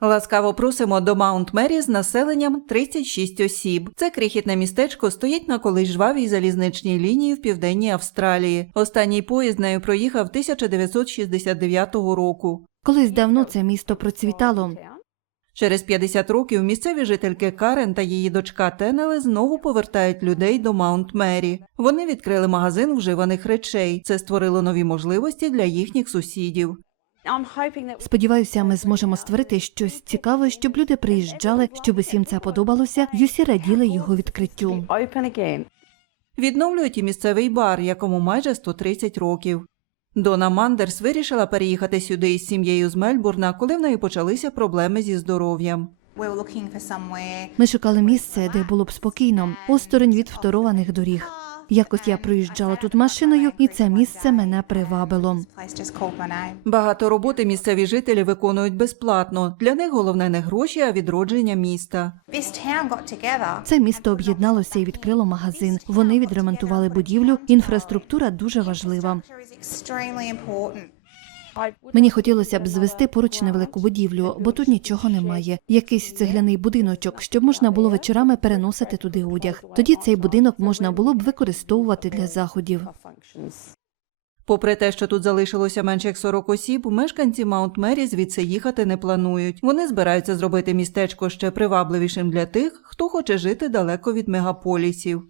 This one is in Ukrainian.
Ласкаво просимо до Маунт Мері з населенням 36 осіб. Це крихітне містечко стоїть на колись жвавій залізничній лінії в південній Австралії. Останній поїзд нею проїхав 1969 року. Колись давно це місто процвітало. Через 50 років місцеві жительки Карен та її дочка Тенеле знову повертають людей до Маунт Мері. Вони відкрили магазин вживаних речей. Це створило нові можливості для їхніх сусідів. Сподіваюся, ми зможемо створити щось цікаве, щоб люди приїжджали, щоб усім це подобалося, і усі раділи його відкриттю. Відновлюють і місцевий бар, якому майже 130 років. Дона Мандерс вирішила переїхати сюди із сім'єю з Мельбурна, коли в неї почалися проблеми зі здоров'ям. Ми шукали місце, де було б спокійно, осторонь від второваних доріг. Якось я проїжджала тут машиною, і це місце мене привабило. Багато роботи місцеві жителі виконують безплатно. Для них головне не гроші, а відродження міста. Це місто об'єдналося і відкрило магазин. Вони відремонтували будівлю. Інфраструктура дуже важлива. Мені хотілося б звести поруч невелику будівлю, бо тут нічого немає. Якийсь цегляний будиночок, щоб можна було вечорами переносити туди одяг. Тоді цей будинок можна було б використовувати для заходів. Попри те, що тут залишилося менше як 40 осіб, мешканці Маунт Мері звідси їхати не планують. Вони збираються зробити містечко ще привабливішим для тих, хто хоче жити далеко від мегаполісів.